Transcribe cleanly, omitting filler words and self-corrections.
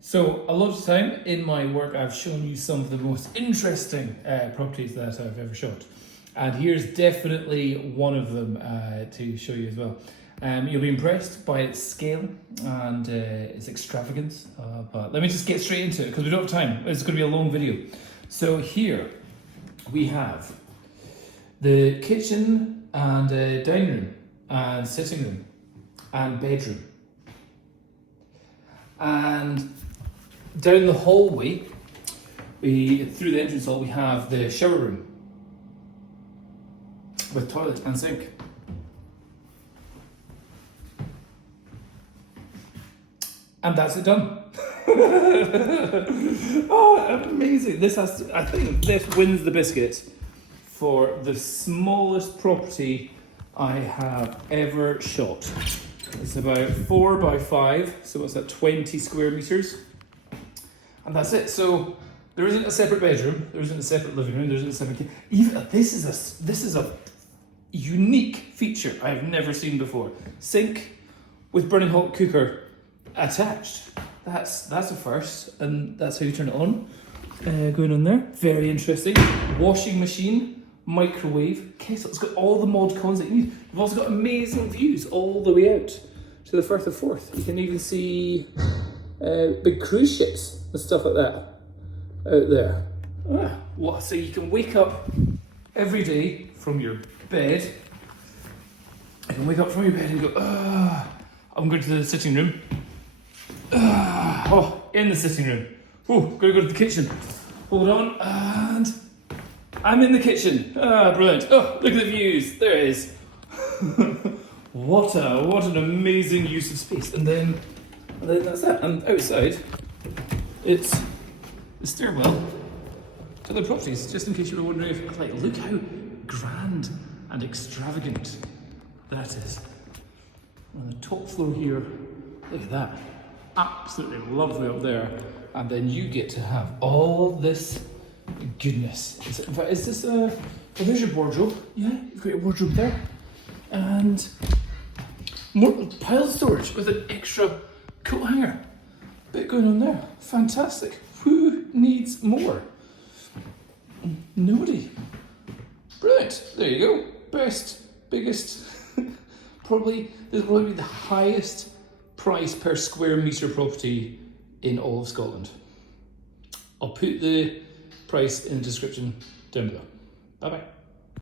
So a lot of time in my work, I've shown you some of the most interesting properties that I've ever shot. And here's definitely one of them to show you as well. You'll be impressed by its scale and its extravagance, but let me just get straight into it because we don't have time. It's going to be a long video. So here we have the kitchen and dining room and sitting room and bedroom. And down the hallway, through the entrance hall, we have the shower room with toilet and sink. And that's it done. Oh, amazing. I think this wins the biscuit for the smallest property I have ever shot. It's about 4 by 5, so what's that, 20 square meters? And that's it. So there isn't a separate bedroom, there isn't a separate living room, there isn't a separate even this is a unique feature I've never seen before. Sink with burning hot cooker attached. That's a first, and that's how you turn it on. Going on there, very interesting. Washing machine, microwave, kettle. It's got all the mod cons that you need. You've also got amazing views all the way out to the Firth of Forth. You can even see big cruise ships and stuff like that out there. So you can wake up every day from your bed. You can wake up from your bed and go, I'm going to the sitting room. In the sitting room. Gotta go to the kitchen. Hold on, and I'm in the kitchen. Brilliant. Look at the views. There it is. What an amazing use of space. And then that's that. And outside, it's the stairwell to the properties. Just in case you were wondering if, look how grand and extravagant that is. On the top floor here, look at that. Absolutely lovely up there. And then you get to have all this goodness. Is this there's your wardrobe. Yeah, you've got your wardrobe there. And more pile of storage with an extra coat hanger. Bit going on there. Fantastic. Who needs more? Nobody. Brilliant. There you go. Best, biggest, this will probably be the highest price per square metre property in all of Scotland. I'll put the price in the description down below. Bye bye.